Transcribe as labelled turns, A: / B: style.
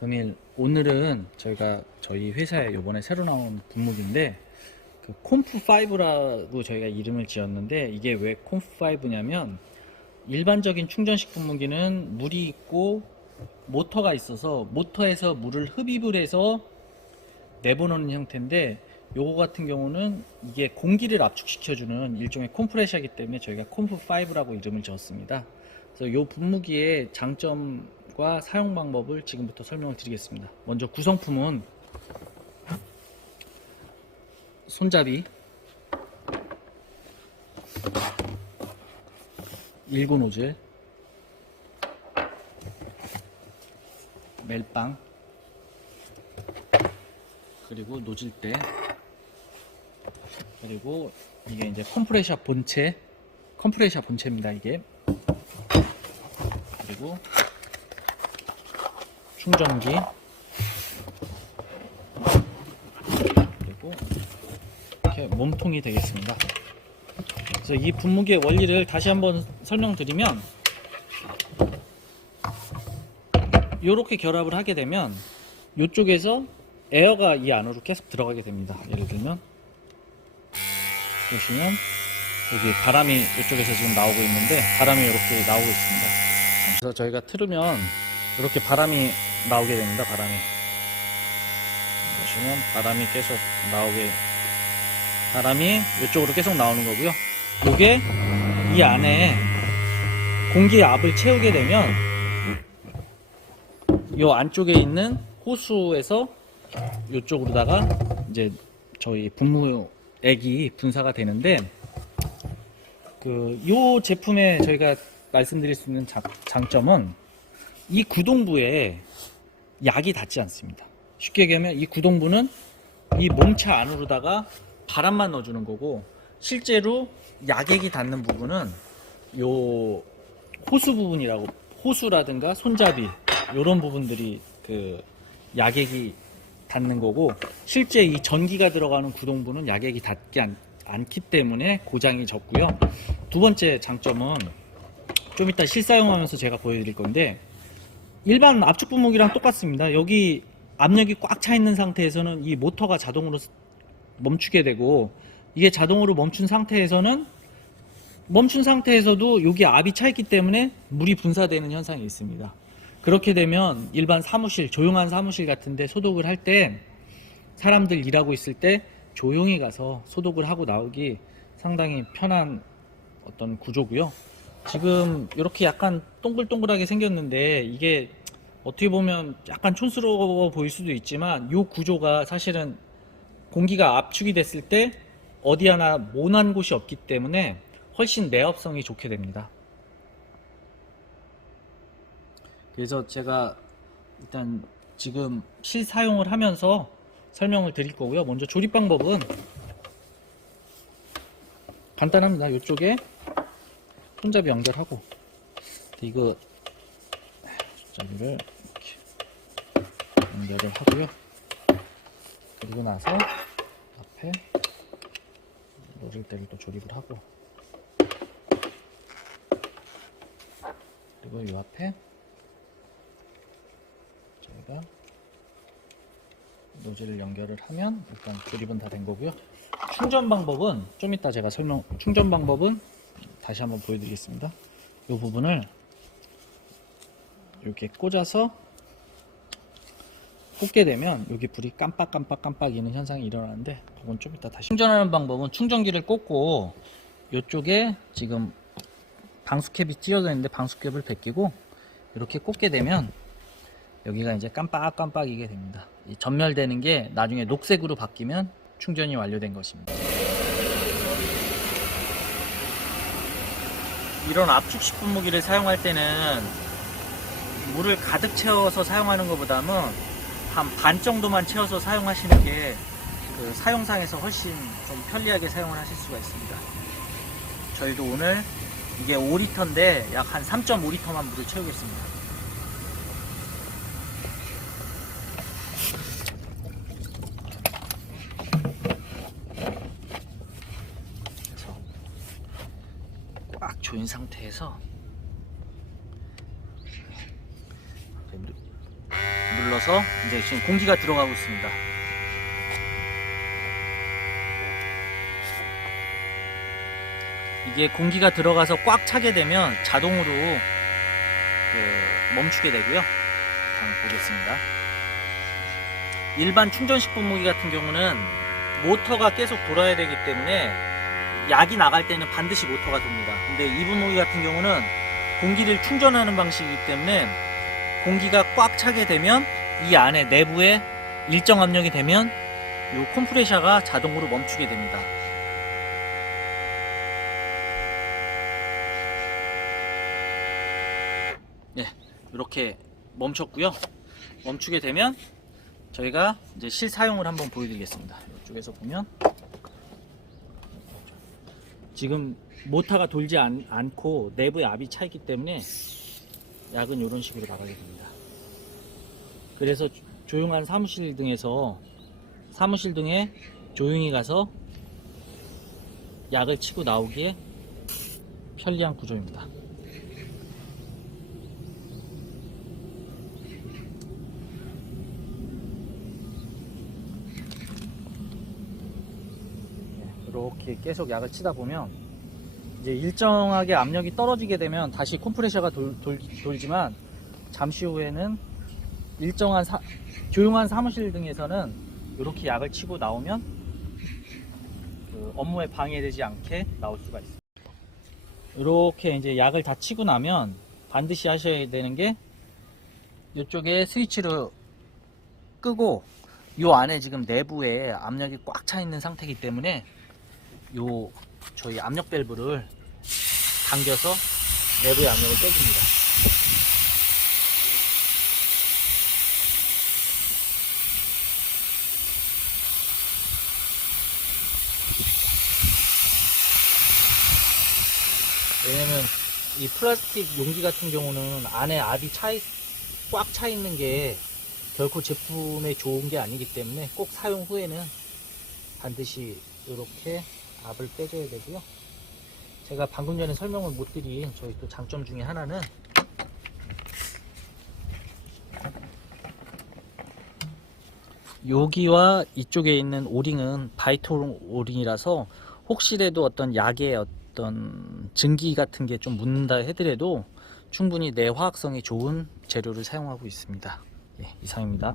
A: 금일 오늘은 저희가 저희 회사에 요번에 새로 나온 분무기인데 그 콤프5라고 저희가 이름을 지었는데 이게 왜 콤프5냐면 일반적인 충전식 분무기는 물이 있고 모터가 있어서 모터에서 물을 흡입을 해서 내보내는 형태인데 요거 같은 경우는 이게 공기를 압축시켜주는 일종의 콤프레셔이기 때문에 저희가 콤프5라고 이름을 지었습니다. 그래서 요 분무기의 장점과 사용 방법을 지금부터 설명을 드리겠습니다. 먼저 구성품은 손잡이 1구 노즐 멜빵 그리고 노즐대 그리고 이게 이제 컴프레셔 본체 컴프레셔 본체입니다 이게 그리고 충전기 그리고 이렇게 몸통이 되겠습니다 그래서 이 분무기의 원리를 다시 한번 설명드리면 이렇게 결합을 하게 되면 이쪽에서 에어가 이 안으로 계속 들어가게 됩니다. 예를 들면 보시면 여기 바람이 이쪽에서 지금 나오고 있는데 바람이 이렇게 나오고 있습니다. 그래서 저희가 틀으면 이렇게 바람이 나오게 됩니다. 바람이 보시면 바람이 계속 나오게 바람이 이쪽으로 계속 나오는 거고요. 이게 이 안에 공기의 압을 채우게 되면 이 안쪽에 있는 호수에서 이쪽으로다가 이제 저희 분무액이 분사가 되는데 그요 제품의 저희가 말씀드릴 수 있는 자- 장점은 이 구동부에 약이 닿지 않습니다. 쉽게 얘기하면 이 구동부는 이 몸체 안으로다가 바람만 넣어주는 거고 실제로 약액이 닿는 부분은 요 호수 부분이라고 호수라든가 손잡이 이런 부분들이 그 약액이 닿는 거고 실제 이 전기가 들어가는 구동부는 약액이 닿지 않, 않기 때문에 고장이 적고요. 두 번째 장점은 좀 이따 실사용하면서 제가 보여드릴 건데 일반 압축 분무기랑 똑같습니다. 여기 압력이 꽉 차 있는 상태에서는 이 모터가 자동으로 멈추게 되고 이게 자동으로 멈춘 상태에서는 멈춘 상태에서도 여기 압이 차 있기 때문에 물이 분사되는 현상이 있습니다. 그렇게 되면 일반 사무실, 조용한 사무실 같은데 소독을 할 때 사람들 일하고 있을 때 조용히 가서 소독을 하고 나오기 상당히 편한 어떤 구조고요. 지금 이렇게 약간 동글동글하게 생겼는데 이게 어떻게 보면 약간 촌스러워 보일 수도 있지만 이 구조가 사실은 공기가 압축이 됐을 때 어디 하나 모난 곳이 없기 때문에 훨씬 내업성이 좋게 됩니다. 그래서 제가 일단 지금 실사용을 하면서 설명을 드릴 거고요. 먼저 조립 방법은 간단합니다. 이쪽에 손잡이 연결하고 이거 손잡이를 연결을 하고요. 그리고 나서 앞에 노즐대를 또 조립을 하고 그리고 이 앞에 저희가 노즐을 연결을 하면 일단 조립은 다 된 거고요. 충전 방법은 좀 이따 제가 설명 충전 방법은 다시 한번 보여드리겠습니다. 이 부분을 이렇게 꽂아서 꽂게 되면 여기 불이 깜빡깜빡 깜빡이는 현상이 일어나는데 그건 좀 이따 다시 충전하는 방법은 충전기를 꽂고 이쪽에 지금 방수캡이 찢어져 있는데 방수캡을 벗기고 이렇게 꽂게 되면 여기가 이제 깜빡깜빡이게 됩니다. 이 전멸되는 게 나중에 녹색으로 바뀌면 충전이 완료된 것입니다. 이런 압축식 분무기를 사용할 때는 물을 가득 채워서 사용하는 것보다는 한 반 정도만 채워서 사용하시는 게 그 사용상에서 훨씬 좀 편리하게 사용을 하실 수가 있습니다. 저희도 오늘 이게 5리터인데 약 한 3.5리터만 물을 채우겠습니다. 꽉 조인 상태에서 눌러서 이제 지금 공기가 들어가고 있습니다. 이게 공기가 들어가서 꽉 차게 되면 자동으로 그 멈추게 되고요. 한번 보겠습니다. 일반 충전식 분무기 같은 경우는 모터가 계속 돌아야 되기 때문에 약이 나갈 때는 반드시 모터가 돕니다. 근데 이 분무기 같은 경우는 공기를 충전하는 방식이기 때문에 공기가 꽉 차게 되면 이 안에 내부에 일정 압력이 되면 이 컴프레셔가 자동으로 멈추게 됩니다. 네, 이렇게 멈췄고요. 멈추게 되면 저희가 이제 실사용을 한번 보여드리겠습니다. 이쪽에서 보면 지금 모터가 돌지 않, 않고 내부에 압이 차 있기 때문에 약은 이런 식으로 나가게 됩니다. 그래서 조- 조용한 사무실 등에서 사무실 등에 조용히 가서 약을 치고 나오기에 편리한 구조입니다. 이렇게 계속 약을 치다 보면 이제 일정하게 압력이 떨어지게 되면 다시 컴프레셔가 돌, 지만 잠시 후에는 일정한 사- 조용한 사무실 등에서는 이렇게 약을 치고 나오면 그 업무에 방해되지 않게 나올 수가 있습니다. 이렇게 이제 약을 다 치고 나면 반드시 하셔야 되는 게 이쪽에 스위치를 끄고 이 안에 지금 내부에 압력이 꽉 차 있는 상태이기 때문에 요 저희 압력 밸브를 당겨서 내부의 압력을 빼줍니다. 왜냐면 이 플라스틱 용기 같은 경우는 안에 압이 차 꽉 차 있는 게 결코 제품에 좋은 게 아니기 때문에 꼭 사용 후에는 반드시 이렇게 압을 빼줘야 되고요. 제가 방금 전에 설명을 못 드린 저희 또 장점 중에 하나는 여기와 이쪽에 있는 오링은 바이톨 오링이라서 혹시라도 어떤 약의 어떤 증기 같은 게 좀 묻는다 해더라도 충분히 내 화학성이 좋은 재료를 사용하고 있습니다. 예, 이상입니다.